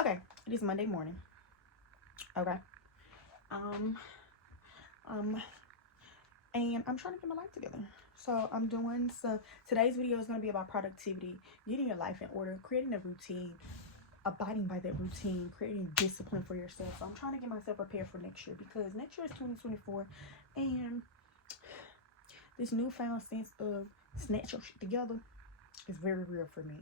Okay, it is Monday morning. Okay. Um, um, and I'm trying to get my life together. So I'm doing today's video is gonna be about productivity, getting your life in order, creating a routine, abiding by that routine, creating discipline for yourself. So I'm trying to get myself prepared for next year because next year is 2024 and this newfound sense of snatch your shit together is very real for me.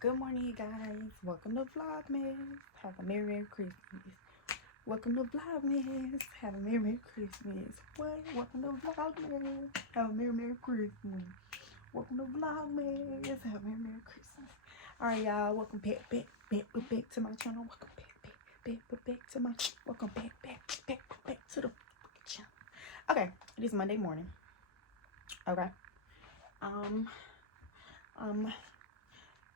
Good morning, you guys. Welcome to Vlogmas. Have a Merry Christmas. Welcome to Vlogmas. Have a Merry Christmas. What? Welcome to Vlogmas. Have a Merry Christmas. Welcome to Vlogmas. Have a Merry Christmas. Alright, y'all. Welcome back to my channel. Welcome back to my welcome back to the channel. Okay, it is Monday morning. Okay.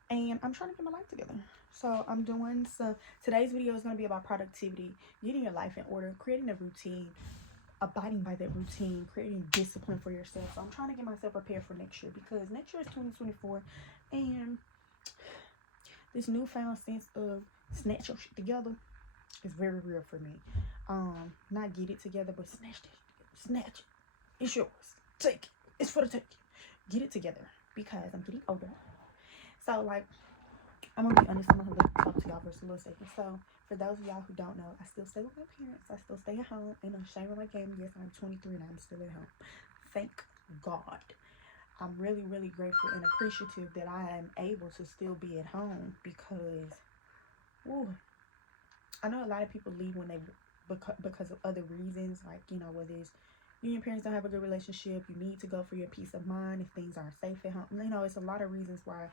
And I'm trying to get my life together. So I'm doing today's video is going to be about productivity, getting your life in order, creating a routine, abiding by that routine, creating discipline for yourself. So I'm trying to get myself prepared for next year because next year is 2024 and this newfound sense of snatch your shit together is very real for me. Not get it together, but snatch it. It's yours. Take it. It's for the taking. Get it together because I'm getting older. So, like, I'm going to be honest, I'm going to talk to y'all for a little second. So, for those of y'all who don't know, I still stay with my parents. I still stay at home. Ain't no shame in my game. Yes, I'm 23 and I'm still at home. Thank God. I'm really, really grateful and appreciative that I am able to still be at home because, woo, I know a lot of people leave when they, because of other reasons, like, you know, whether it's you and your parents don't have a good relationship, you need to go for your peace of mind if things aren't safe at home. You know, it's a lot of reasons why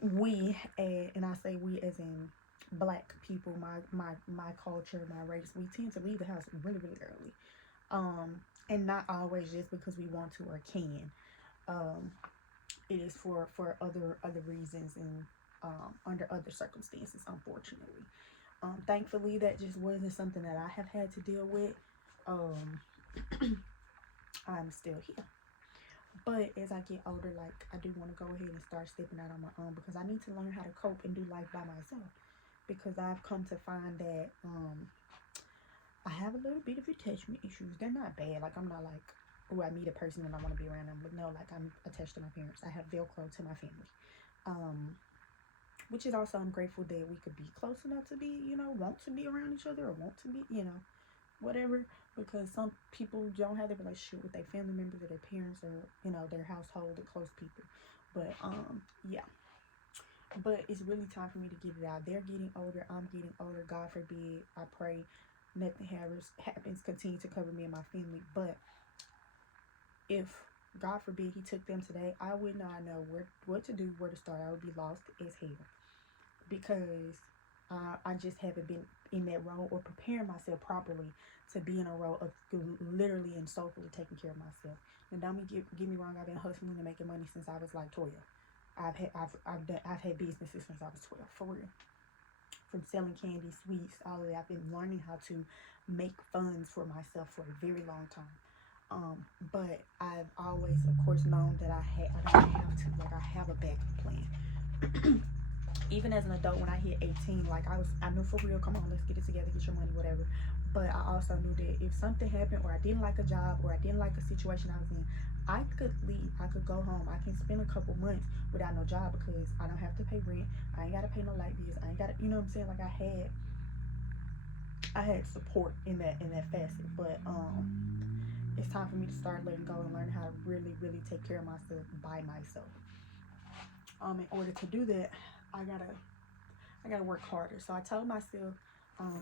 we, and I say we as in black people, my culture, my race, we tend to leave the house really, really early. And not always just because we want to or can. It is for other reasons and under other circumstances, unfortunately. Thankfully, that just wasn't something that I have had to deal with. I'm still here. But as I get older, like, I do want to go ahead and start stepping out on my own because I need to learn how to cope and do life by myself. Because I've come to find that I have a little bit of attachment issues. They're not bad. Like, I'm not like, oh, I meet a person and I want to be around them. But no, like, I'm attached to my parents. I have Velcro to my family. Which is also, I'm grateful that we could be close enough to be, you know, want to be around each other or want to be, you know, whatever, because some people don't have the relationship with their family members or their parents or, you know, their household or close people. But yeah, but it's really time for me to get it out. They're getting older, I'm getting older. God forbid, I pray nothing happens, continue to cover me and my family. But if God forbid he took them today, I would not know what to do, where to start. I would be lost as hell because I just haven't been in that role or preparing myself properly to be in a role of literally and soulfully taking care of myself. And don't get me wrong, I've been hustling and making money since I was like 12. I've had businesses since I was 12, for real. From selling candy, sweets, all of that. I've been learning how to make funds for myself for a very long time. But I've always, of course, known that I don't have to. Like, I have a backup plan. Even as an adult, when I hit 18, like, I knew for real, come on, let's get it together, get your money, whatever. But I also knew that if something happened or I didn't like a job or I didn't like a situation I was in, I could leave. I could go home. I can spend a couple months without no job because I don't have to pay rent. I ain't got to pay no light bills. I ain't got to, you know what I'm saying? Like, I had support in that facet. But it's time for me to start letting go and learn how to really, really take care of myself by myself. In order to do that, I gotta work harder. So I told myself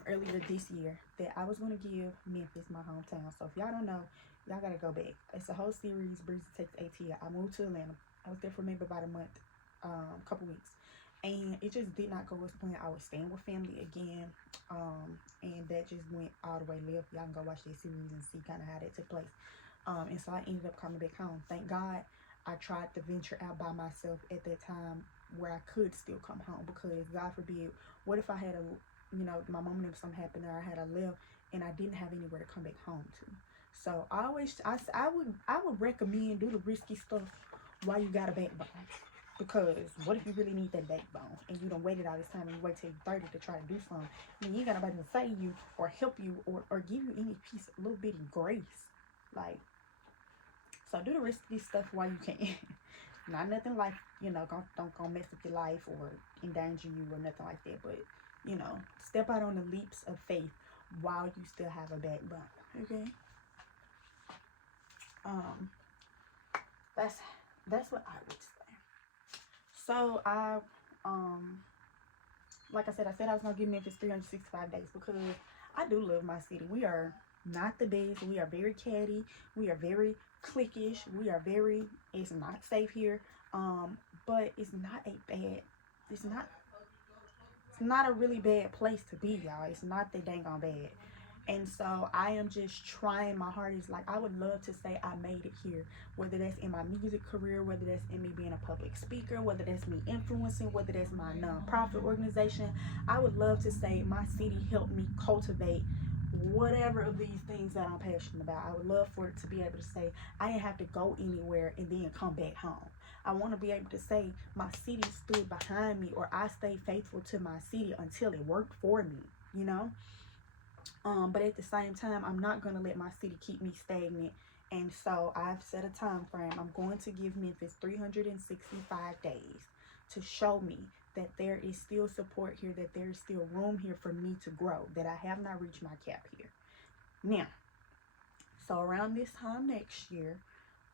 earlier this year that I was going to give Memphis my hometown. So if y'all don't know, y'all got to go back. It's a whole series, Breezy Takes ATL. I moved to Atlanta. I was there for maybe about a month, couple weeks. And it just did not go as planned. I was staying with family again. And that just went all the way left. Y'all can go watch that series and see kind of how that took place. And so I ended up coming back home. Thank God I tried to venture out by myself at that time where I could still come home, because God forbid, what if I had my mom and something happened or I had a left and I didn't have anywhere to come back home to. So I would recommend do the risky stuff while you got a backbone. Because what if you really need that backbone and you don't waited all this time and you wait till you're 30 to try to do something? I mean, you got nobody to save you or help you or give you any piece, a little bit of grace. Like, so do the risky stuff while you can. Not nothing like, don't go mess up your life or endanger you or nothing like that. But, step out on the leaps of faith while you still have a backbone. Okay? That's what I would say. So like I said I was gonna give Memphis 365 days because I do love my city. We are not the best. We are very catty. We are very cliquish. It's not safe here. But it's not a really bad place to be, y'all. It's not that dang on bad. And so I am just trying my hardest. Like, I would love to say I made it here, whether that's in my music career, whether that's in me being a public speaker, whether that's me influencing, whether that's my nonprofit organization. I would love to say my city helped me cultivate whatever of these things that I'm passionate about. I would love for it to be able to say I didn't have to go anywhere and then come back home. I want to be able to say my city stood behind me, or I stayed faithful to my city until it worked for me, But at the same time, I'm not going to let my city keep me stagnant. And so I've set a time frame. I'm going to give Memphis 365 days to show me that there is still support here, that there is still room here for me to grow, that I have not reached my cap here. Now, so around this time next year,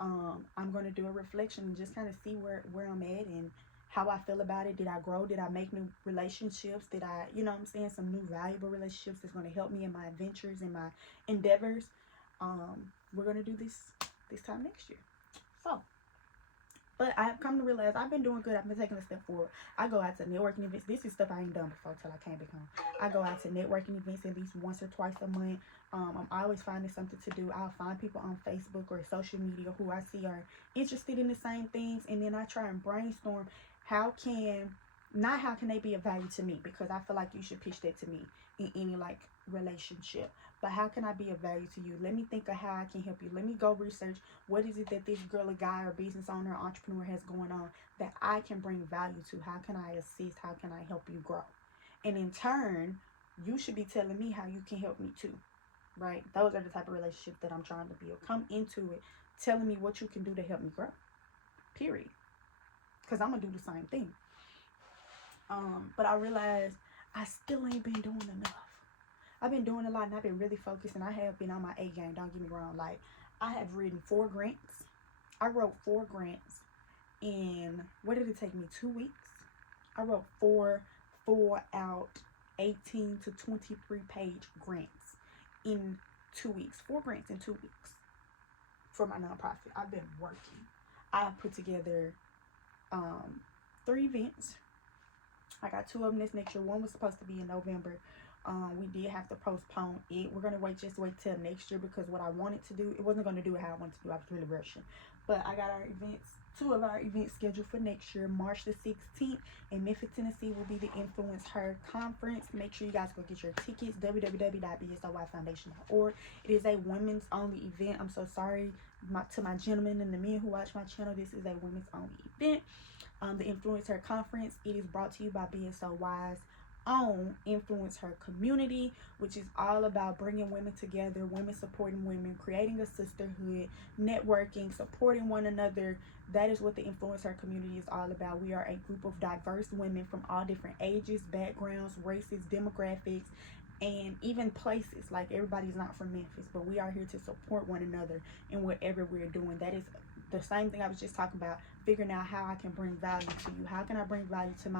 I'm going to do a reflection and just kind of see where I'm at and how I feel about it. Did I grow? Did I make new relationships? Did I, some new valuable relationships that's going to help me in my adventures and my endeavors? We're going to do this time next year. So, but I've come to realize I've been doing good. I've been taking a step forward. I go out to networking events. This is stuff I ain't done before till I came back home. I go out to networking events at least once or twice a month. I'm always finding something to do. I'll find people on Facebook or social media who I see are interested in the same things. And then I try and brainstorm how can they be of value to me? Because I feel like you should pitch that to me in any relationship. But how can I be of value to you? Let me think of how I can help you. Let me go research what is it that this girl, a guy, or business owner, or entrepreneur has going on that I can bring value to. How can I assist? How can I help you grow? And in turn, you should be telling me how you can help me too, right? Those are the type of relationships that I'm trying to build. Come into it telling me what you can do to help me grow, period. Because I'm going to do the same thing. But I realized I still ain't been doing enough. I've been doing a lot and I've been really focused and I have been on my A game. Don't get me wrong. Like, I have written 4 grants. I wrote 4 grants in, what did it take me, 2 weeks? I wrote 4 out 18 to 23 page grants in 2 weeks. 4 grants in 2 weeks for my nonprofit. I've been working. I put together 3 events. I got 2 of them this next year. One was supposed to be in November. We did have to postpone it. We're going to wait till next year because what I wanted to do, it wasn't going to do it how I wanted to do. I was really rushing. But I got our events, 2 of our events scheduled for next year. March the 16th in Memphis, Tennessee will be the Influence Her Conference. Make sure you guys go get your tickets, www.bsoyfoundation.org. It is a women's only event. I'm so sorry to my gentlemen and the men who watch my channel. This is a women's only event. The Influence Her Conference, it is brought to you by BSOY's own Influence Her community, which is all about bringing women together, women supporting women, creating a sisterhood, networking, supporting one another. That is what the Influence Her community is all about. We are a group of diverse women from all different ages, backgrounds, races, demographics, and even places. Like, everybody's not from Memphis, but we are here to support one another in whatever we're doing. That is the same thing I was just talking about, figuring out how I can bring value to you. How can I bring value to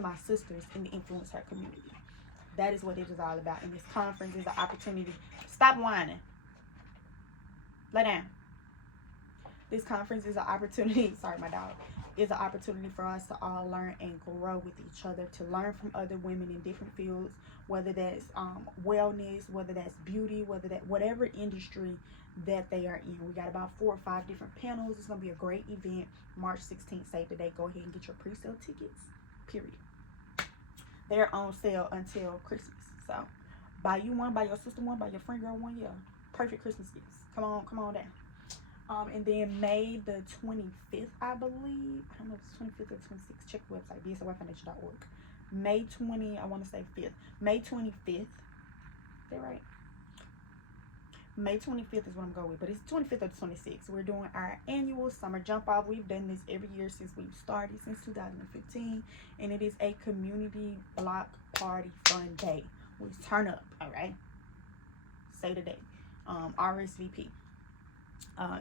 my sisters in the Influence Her community? That is what it is all about. And this conference is an opportunity. Stop whining. Lay down. This conference is an opportunity. Sorry, my dog. Is an opportunity for us to all learn and grow with each other, to learn from other women in different fields, whether that's wellness, whether that's beauty, whether that whatever industry that they are in. We got about 4 or 5 different panels. It's gonna be a great event. March 16th, save the date. Go ahead and get your pre-sale tickets. Period. They're on sale until Christmas. So buy you one, buy your sister one, buy your friend girl one. Yeah, perfect Christmas gifts. Come on down. And then May the 25th, I believe. I don't know if it's 25th or 26th. Check the website, bsofinancial.org. May 20, I want to say 5th. May 25th. Is that right? May 25th is what I'm going with, but it's 25th or 26th. We're doing our annual summer jump off. We've done this every year since we've started, since 2015. And it is a community block party fun day. We turn up, all right? Say the date. RSVP.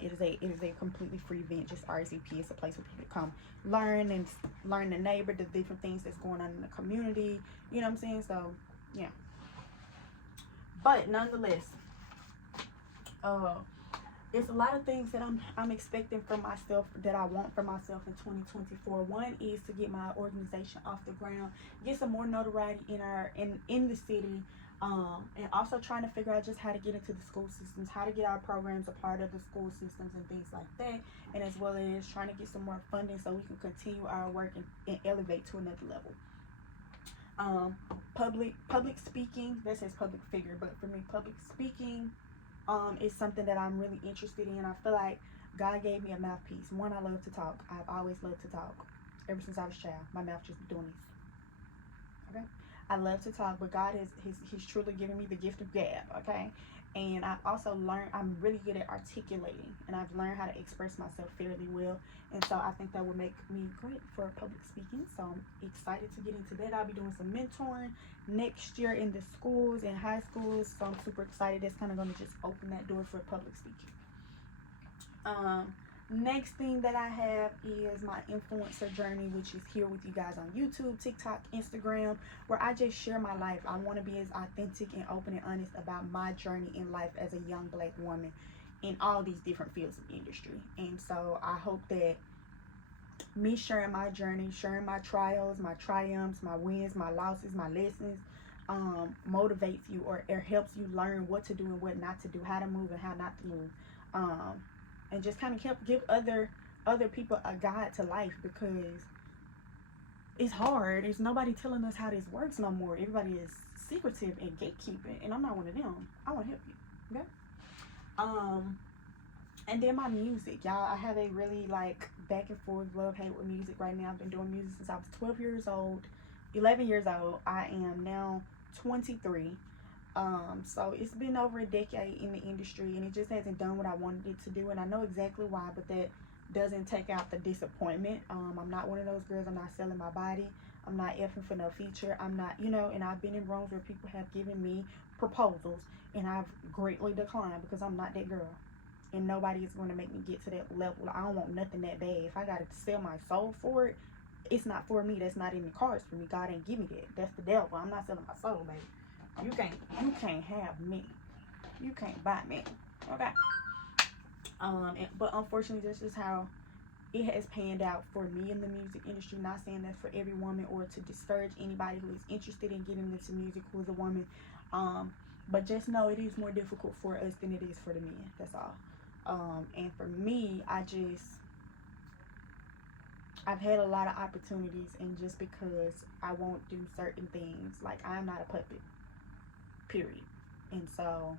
It is a completely free event. Just RSVP. It's a place where people come learn the neighbor, the different things that's going on in the community. You know what I'm saying? So yeah. But nonetheless, there's a lot of things that I'm expecting for myself, that I want for myself in 2024. One is to get my organization off the ground, get some more notoriety in the city. And also trying to figure out just how to get into the school systems, how to get our programs a part of the school systems and things like that, and as well as trying to get some more funding so we can continue our work and elevate to another level. Public speaking, that says public figure, but for me, public speaking is something that I'm really interested in. I feel like God gave me a mouthpiece. One, I love to talk. I've always loved to talk. Ever since I was a child, my mouth just be doing this. Okay? I love to talk, but God he's truly given me the gift of gab, okay? And I also learned, I'm really good at articulating, and I've learned how to express myself fairly well. And so I think that would make me great for public speaking. So I'm excited to get into that. I'll be doing some mentoring next year in the schools and high schools. So I'm super excited. That's kind of going to just open that door for public speaking. Next thing that I have is my influencer journey, which is here with you guys on YouTube, TikTok, Instagram, where I just share my life. I want to be as authentic and open and honest about my journey in life as a young Black woman in all these different fields of industry. And so I hope that me sharing my journey, sharing my trials, my triumphs, my wins, my losses, my lessons, motivates you or helps you learn what to do and what not to do, how to move and how not to move. And just kind of give other people a guide to life, because it's hard. There's nobody telling us how this works no more. Everybody is secretive and gatekeeping, and I'm not one of them. I want to help you, okay? And then my music, y'all. I have a really like back and forth love-hate with music right now. I've been doing music since I was 12 years old, 11 years old. I am now 23. So it's been over a decade in the industry, and it just hasn't done what I wanted it to do, and I know exactly why, but that doesn't take out the disappointment. I'm not one of those girls. I'm not selling my body. I'm not effing for no feature. I'm not, you know, and I've been in rooms where people have given me proposals, and I've greatly declined because I'm not that girl, and nobody is going to make me get to that level. I don't want nothing that bad. If I got to sell my soul for it, it's not for me. That's not in the cards for me. God ain't give me that. That's the devil. I'm not selling my soul, baby. You can't have me. You can't buy me. Okay. But unfortunately, this is how it has panned out for me in the music industry. Not saying that for every woman or to discourage anybody who is interested in getting into music who is a woman. But just know it is more difficult for us than it is for the men. That's all. And for me, I've had a lot of opportunities, and just because I won't do certain things, like I'm not a puppet. Period. And so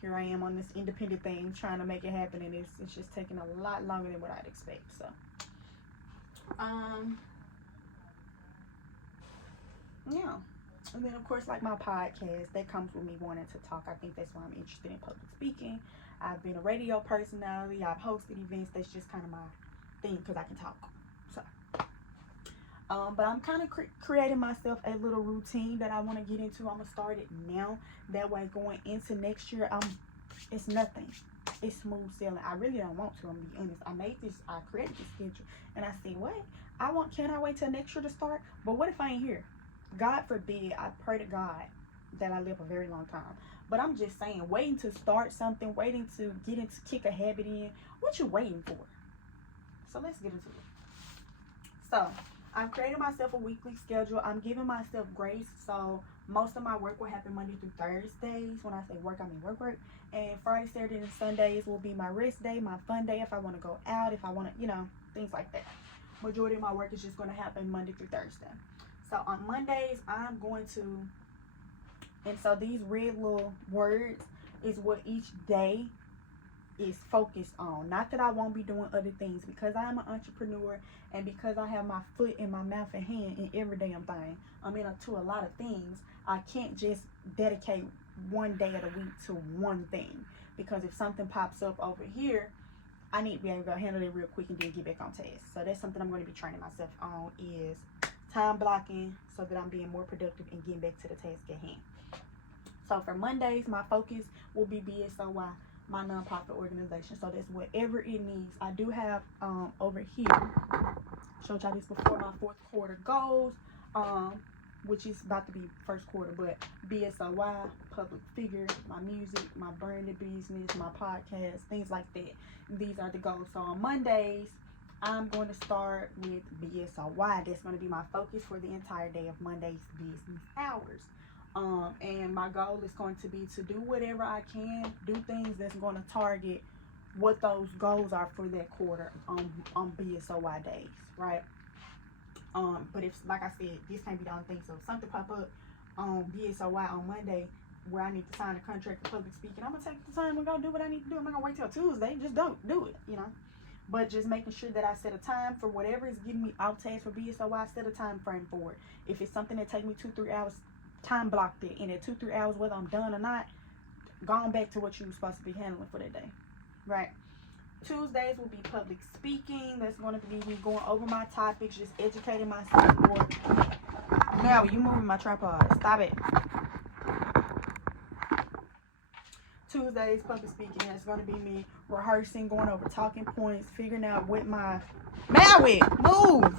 here I am on this independent thing trying to make it happen, and it's just taking a lot longer than what I'd expect. So yeah. And then of course, like my podcast, that comes with me wanting to talk. I think that's why I'm interested in public speaking. I've been a radio personality. I've hosted events. That's just kind of my thing, because I can talk. So but I'm kind of creating myself a little routine that I want to get into. I'm going to start it now. That way, going into next year, it's nothing. It's smooth sailing. I really don't want to, I'm going to be honest. I created this schedule, and I said, what? Can I wait till next year to start? But what if I ain't here? God forbid, I pray to God that I live a very long time. But I'm just saying, waiting to start something, waiting to get into, kick a habit in, what you waiting for? So let's get into it. So I'm creating myself a weekly schedule. I'm giving myself grace. So most of my work will happen Monday through Thursdays. When I say work, I mean work. And Friday, Saturday, and Sundays will be my rest day, my fun day if I want to go out, if I want to, you know, things like that. Majority of my work is just going to happen Monday through Thursday. So on Mondays, I'm going to, and so these red little words is what each day is focused on. Not that I won't be doing other things, because I am an entrepreneur and because I have my foot in my mouth and hand in every damn thing. I mean, to a lot of things. I can't just dedicate one day of the week to one thing, because if something pops up over here, I need to be able to handle it real quick and then get back on task. So that's something I'm going to be training myself on, is time blocking, so that I'm being more productive and getting back to the task at hand. So for Mondays, my focus will be BSOY, my nonprofit organization. So that's whatever it needs. I do have over here, showed y'all this before, my 4th quarter goals, which is about to be 1st quarter, but BSOY, public figure, my music, my branded business, my podcast, things like that. These are the goals. So on Mondays, I'm going to start with BSOY. That's going to be my focus for the entire day of Monday's business hours. And my goal is going to be to do whatever I can, do things that's going to target what those goals are for that quarter on BSOY days, right? But if, like I said, this can't be the only thing. So if something pop up on BSOY on Monday where I need to sign a contract for public speaking, I'm gonna take the time and go do what I need to do. I'm not gonna wait till Tuesday. Just don't do it, you know. But just making sure that I set a time for whatever is getting me out task for BSOY. Set a time frame for it. If it's something that takes me 2-3 hours, time blocked it. And at 2-3 hours, whether I'm done or not, gone back to what you were supposed to be handling for that day, right? Tuesdays will be public speaking. That's going to be me going over my topics, just educating myself more. Now, you moving my tripod. Stop it. Tuesdays, public speaking. That's going to be me rehearsing, going over talking points, figuring out what my... Now it! Move!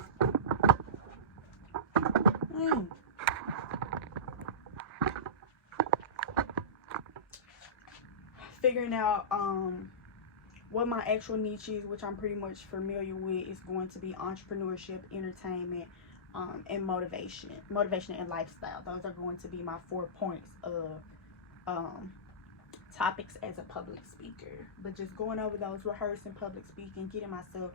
Figuring out what my actual niche is, which I'm pretty much familiar with, is going to be entrepreneurship, entertainment, and motivation and lifestyle. Those are going to be my 4 points of topics as a public speaker. But just going over those, rehearsing public speaking, getting myself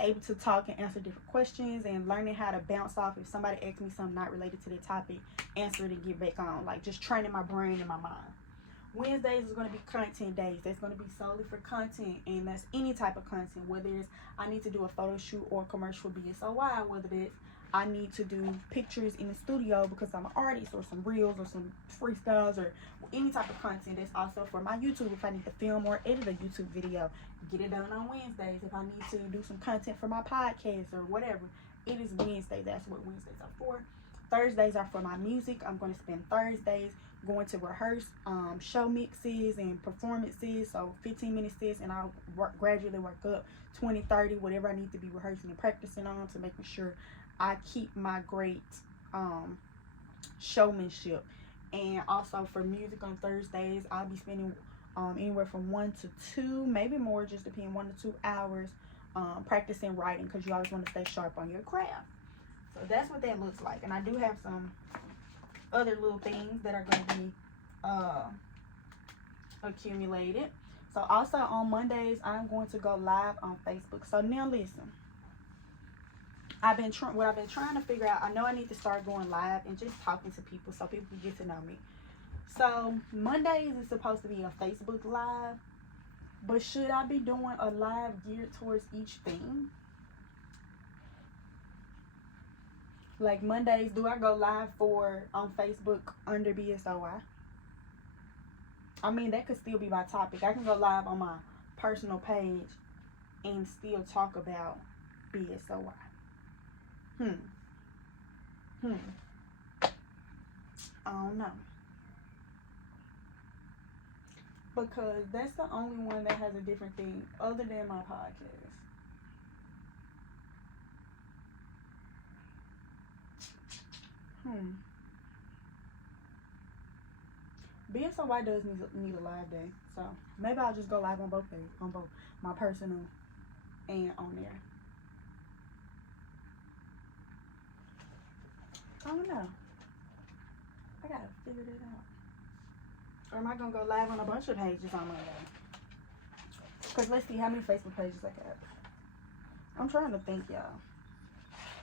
able to talk and answer different questions, and learning how to bounce off if somebody asks me something not related to the topic, answer it and get back on. Like, just training my brain and my mind. Wednesdays is going to be content days. That's going to be solely for content, and that's any type of content, whether it's I need to do a photo shoot or a commercial BSOY, whether it's I need to do pictures in the studio because I'm an artist, or some reels or some freestyles, or any type of content. That's also for my YouTube if I need to film or edit a YouTube video. Get it done on Wednesdays. If I need to do some content for my podcast or whatever, it is Wednesday. That's what Wednesdays are for. Thursdays are for my music. I'm going to spend Thursdays going to rehearse show mixes and performances. So 15-minute sets, and I'll gradually work up 20, 30, whatever I need to be rehearsing and practicing on, to making sure I keep my great showmanship. And also for music on Thursdays, I'll be spending anywhere from 1 to 2, maybe more, just depending, 1 to 2 hours practicing writing, because you always want to stay sharp on your craft. So that's what that looks like. And I do have some other little things that are going to be accumulated. So also on Mondays, I'm going to go live on Facebook. So now listen, what I've been trying to figure out, I know I need to start going live and just talking to people so people can get to know me. So Mondays is supposed to be a Facebook live, but should I be doing a live geared towards each thing? Like Mondays, do I go live on Facebook under BSOY? I mean, that could still be my topic. I can go live on my personal page and still talk about BSOY. I don't know. Because that's the only one that has a different thing other than my podcast. BSOY does need a live day, so maybe I'll just go live on both days, on both my personal and on there. I don't know. I gotta figure that out. Or am I gonna go live on a bunch of pages on Monday? Cause let's see how many Facebook pages I got. I'm trying to think, y'all.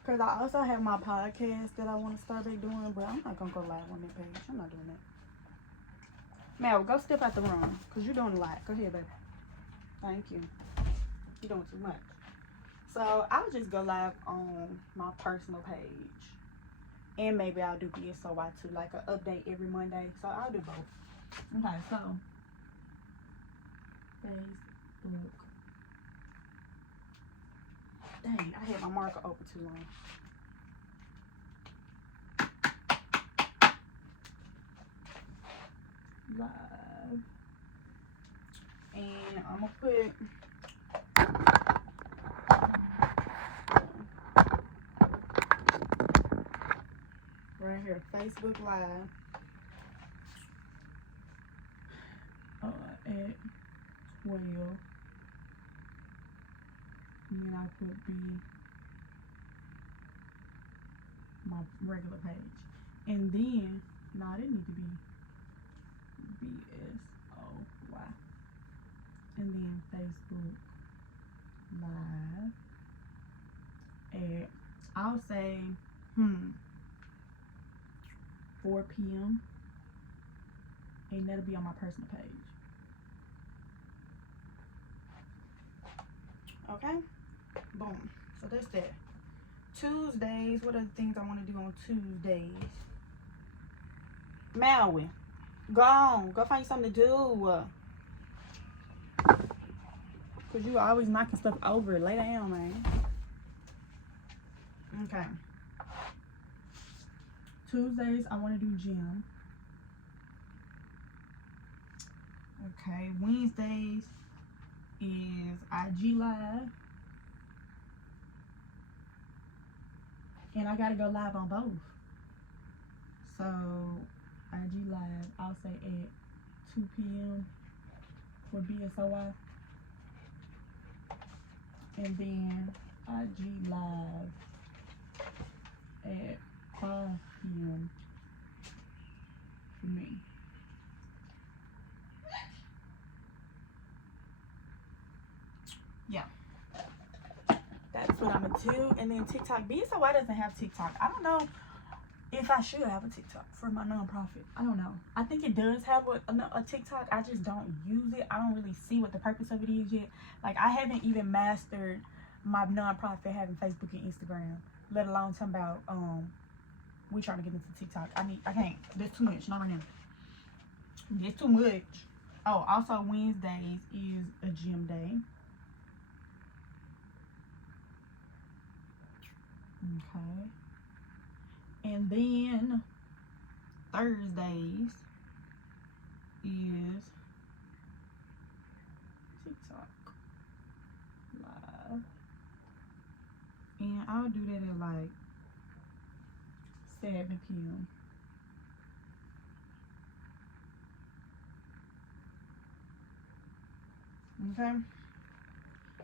Cause I also have my podcast that I want to start back doing, but I'm not gonna go live on that page. I'm not doing that. Mel, go step out the room, cause you're doing a lot. Go ahead, baby. Thank you. You're doing too much. So I'll just go live on my personal page, and maybe I'll do BSOY too, like an update every Monday. So I'll do both. Okay, so Facebook. Dang, I had my marker open too long. Live. And I'm gonna put right here, Facebook Live at 12. And then I put my regular page. And then, no, it didn't need to be BSOY. And then Facebook Live at, I'll say, 4 p.m. And that'll be on my personal page. Okay? Boom. So that's that. Tuesdays, what are the things I want to do on Tuesdays? Maui, go on. Go find something to do. Because you always knocking stuff over. Lay down, man. Okay. Tuesdays, I want to do gym. Okay. Wednesdays is IG Live. And I got to go live on both. So, IG Live, I'll say at 2 p.m. for BSOY. And then IG Live at 5 p.m. for me. Yeah. That's what I'm gonna do. And then TikTok. BSOY doesn't have TikTok. I don't know if I should have a TikTok for my nonprofit. I don't know. I think it does have a TikTok. I just don't use it. I don't really see what the purpose of it is yet. Like, I haven't even mastered my nonprofit having Facebook and Instagram, let alone talking about we trying to get into TikTok. I can't. There's too much. Not right now. There's too much. Oh, also Wednesdays is a gym day. Okay. And then Thursdays is TikTok Live. And I'll do that at like 7 p.m. Okay.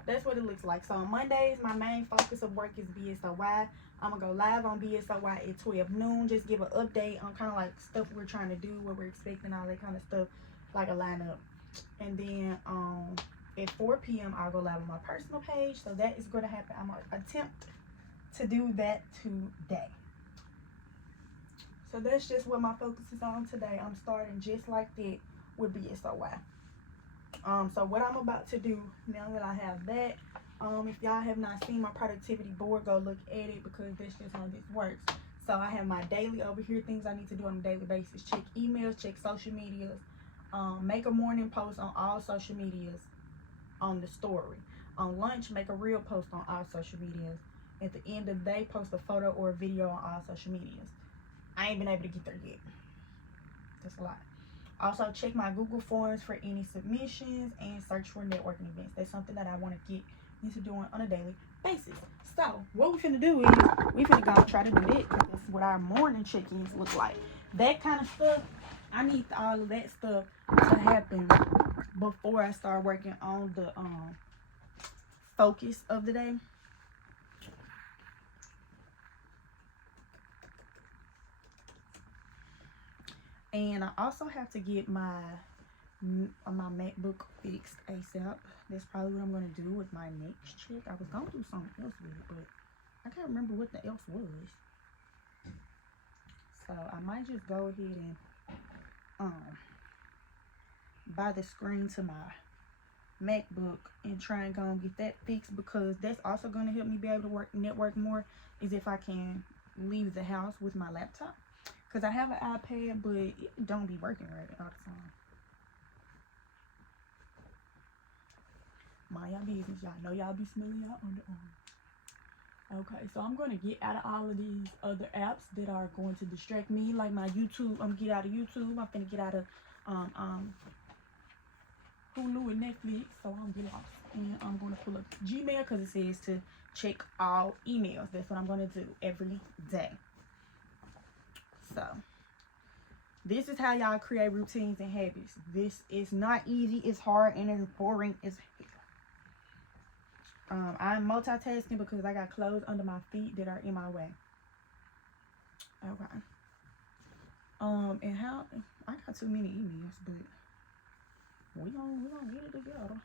That's what it looks like. So on Mondays, my main focus of work is BSOY. I'm going to go live on BSOY at 12 noon. Just give an update on kind of like stuff we're trying to do, what we're expecting, all that kind of stuff, like a lineup. And then at 4 p.m., I'll go live on my personal page. So that is going to happen. I'm going to attempt to do that today. So that's just what my focus is on today. I'm starting just like that with BSOY. So what I'm about to do now that I have that, if y'all have not seen my productivity board, go look at it, because that's just how this works. So I have my daily over here, things I need to do on a daily basis. Check emails, check social medias, make a morning post on all social medias on the story. On lunch, make a reel post on all social medias. At the end of the day, post a photo or a video on all social medias. I ain't been able to get there yet. That's a lot. Also, check my Google Forms for any submissions and search for networking events. That's something that I want to get into doing on a daily basics. So what we finna do is we finna go try to do that because that's what our morning check-ins look like. That kind of stuff, I need all of that stuff to happen before I start working on the focus of the day. And I also have to get my MacBook fixed ASAP. That's probably what I'm gonna do with my next check. I was gonna do something else with it, but I can't remember what the else was. So I might just go ahead and buy the screen to my MacBook and try and go and get that fixed, because that's also gonna help me be able to network more, is if I can leave the house with my laptop. Because I have an iPad, but it don't be working right all the time. Mind y'all business. Y'all know y'all be smelling y'all underarm. Okay, so I'm going to get out of all of these other apps that are going to distract me. Like my YouTube. I'm going to get out of YouTube. I'm going to get out of Hulu and Netflix. So I'm going to get lost. And I'm going to pull up Gmail because it says to check all emails. That's what I'm going to do every day. So this is how y'all create routines and habits. This is not easy. It's hard and it's boring as hell. I'm multitasking because I got clothes under my feet that are in my way. Okay. And how I got too many emails, but we gonna get it together.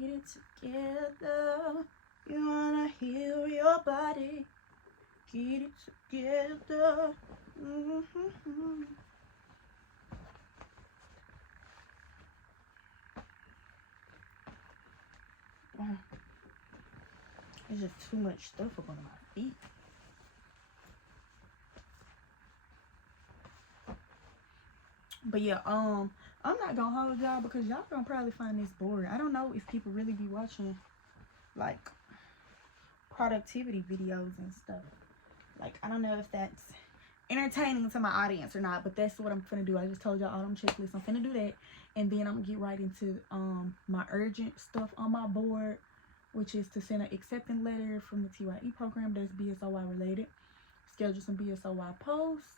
Get it together. You wanna heal your body. Get it together. There's just too much stuff up on my feet. But yeah, I'm not gonna hold y'all because y'all gonna probably find this boring. I don't know if people really be watching like productivity videos and stuff. Like, I don't know if that's entertaining to my audience or not, but that's what I'm finna do. I just told y'all all them checklists. I'm finna do that, and then I'm gonna get right into my urgent stuff on my board, which is to send an acceptance letter from the TYE program that's BSOY related, schedule some BSOY posts,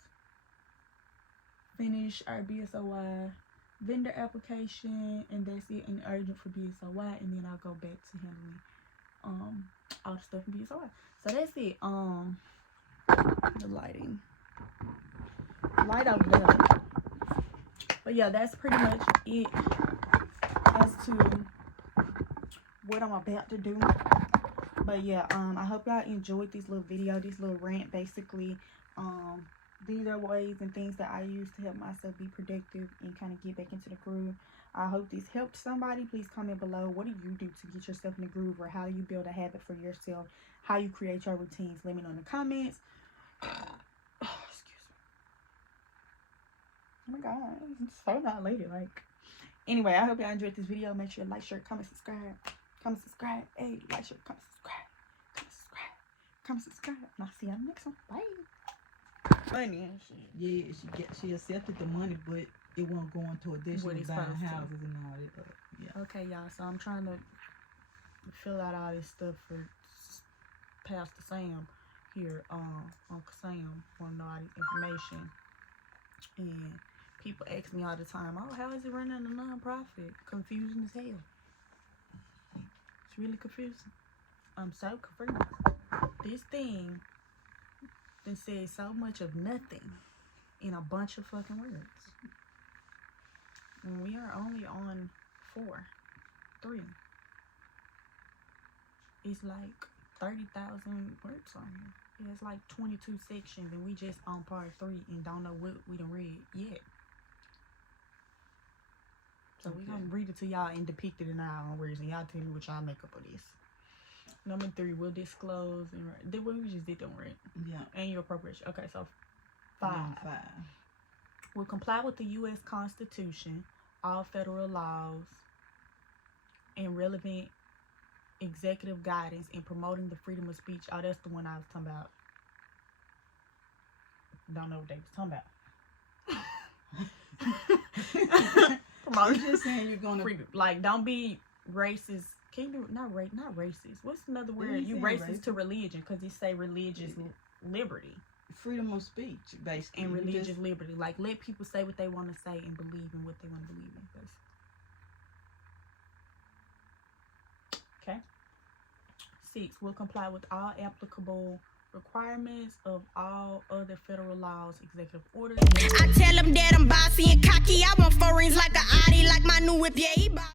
finish our BSOY vendor application, and that's it. And urgent for BSOY, and then I'll go back to handling all the stuff in BSOY. So that's it. The lighting. Light over there. But yeah, that's pretty much it as to what I'm about to do. But yeah, I hope y'all enjoyed this little video, this little rant. Basically, these are ways and things that I use to help myself be productive and kind of get back into the groove. I hope this helped somebody. Please comment below. What do you do to get yourself in the groove, or how do you build a habit for yourself? How you create your routines? Let me know in the comments. Oh, excuse me. Oh my god, it's so not lady. Like, anyway, I hope y'all enjoyed this video. Make sure to like, share, comment, subscribe. Comment, subscribe. Hey, like, share, comment, subscribe. Comment, subscribe. Comment, subscribe. And I'll see you on the next one. Bye. Money and shit. Yeah, she accepted the money, but it won't go into additional buying houses and all that. Yeah. Okay, y'all. So I'm trying to fill out all this stuff for Pastor Sam here. Uncle Sam want to know all this information, and people ask me all the time, "Oh, how is it running a nonprofit?" Confusing as hell. It's really confusing. I'm so confused. This thing then says so much of nothing in a bunch of fucking words. And we are only on 3. It's like 30,000 words on here. Yeah, it's like 22 sections, and we just on part 3 and don't know what we done read yet. So we gonna read it to y'all and depict it in our own words, and y'all tell me what y'all make up of this. Number 3, we'll disclose and did what we just did them, right? Yeah. And your appropriation. Okay, so 5. Will comply with the U.S. Constitution, all federal laws, and relevant executive guidance in promoting the freedom of speech. Oh, that's the one I was talking about. Don't know what they was talking about. Promoting. You're just saying you're gonna freedom. Like, don't be racist Can you do not racist? What's another word? You racist to religion because you say religious liberty. Freedom of speech, basically. And religious liberty. Like, let people say what they want to say and believe in what they want to believe in, basically. Okay. 6. Will comply with all applicable requirements of all other federal laws, executive orders. I tell them that I'm bossy and cocky. I want 4 rings like an Audi, like my new whip, yeah,